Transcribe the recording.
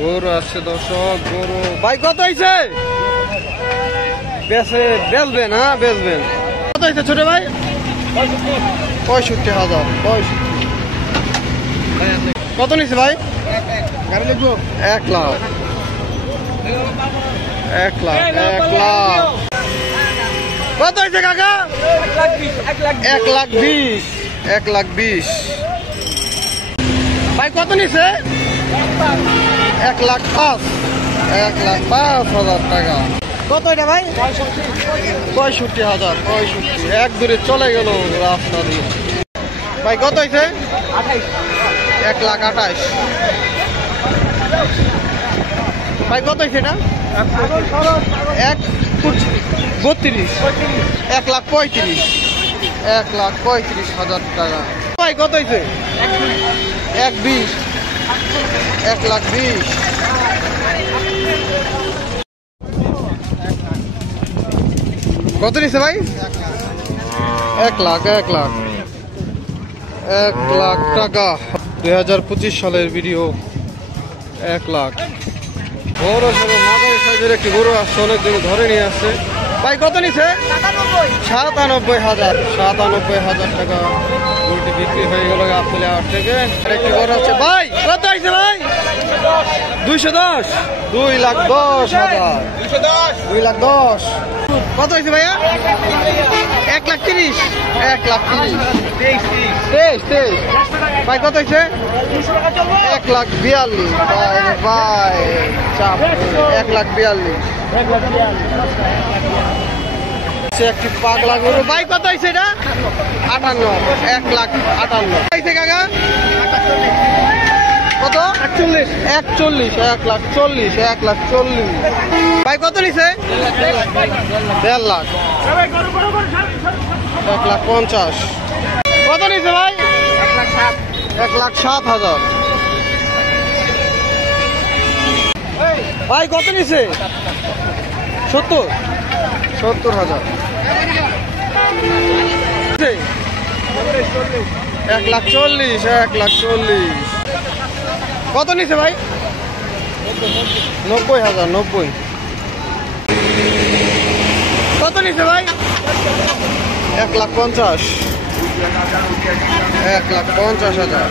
গরু আসছে দর্শক, গরু ভাই কত হয়েছে? বেচবেন? হ্যাঁ বেচবেন। কত হয়েছে ছোট ভাই? 65,000। 65। কত নিচ্ছে ভাই? 1 লাখ। 1 লাখ। 1 লাখ। কত হয়েছে কাকা? 1,20,000। 1,20,000 ভাই। কত নিচ্ছে? 1,05,000। 1,05,000 টাকা। কত এটা ভাই? 65,000। 65। এক দূরে চলে গেল রাস্তা দিয়ে। ভাই কত হয়েছে? 1,28,000। ভাই কত হয়েছে এটা? 1,32,000। 1,35,000। 1,35,000 টাকা। ভাই কত হয়েছে? 1,20,000। 1,20,000। কত নিচ্ছে ভাই? 1 লাখ। 1 লাখ। 1 লাখ টাকা। 2025 সালের ভিডিও। 1 লাখ। বড় সড়ো মাঝারি সাইজের একটি গরু আসছে, অনেক দিন ধরে নিয়ে আসছে। ভাই কত নিচ্ছে? 97,000। 97,000 টাকা। গরুটি বিক্রি হয়ে গেল গাবতলী হাট থেকে। আরেকটি গরু আছে ভাই। কত হয়েছে ভাই? 210। 2,10,000। 2,10,000। কত হয়েছে ভাইয়া? 1,30,000। 1,30,000। 23। ভাই কত হয়েছে? 1,42,000। ভাই 1,42,000। একটি পাগলা গরু। ভাই কত হয়েছে এটা? 58। 1,58,000 হয়েছে কাকা। কত? 41। 1,40,000। 1,40,000। ভাই কত নিছে? 1.5 লাখ। 1,50,000। কত নিছে ভাই? 1,07,000। ভাই কত নিছে? 70,000। 1,40,000। 1,40,000। কত নিছে ভাই? 90,000। 90। কত নিছে ভাই? 1,50,000। 1,50,000।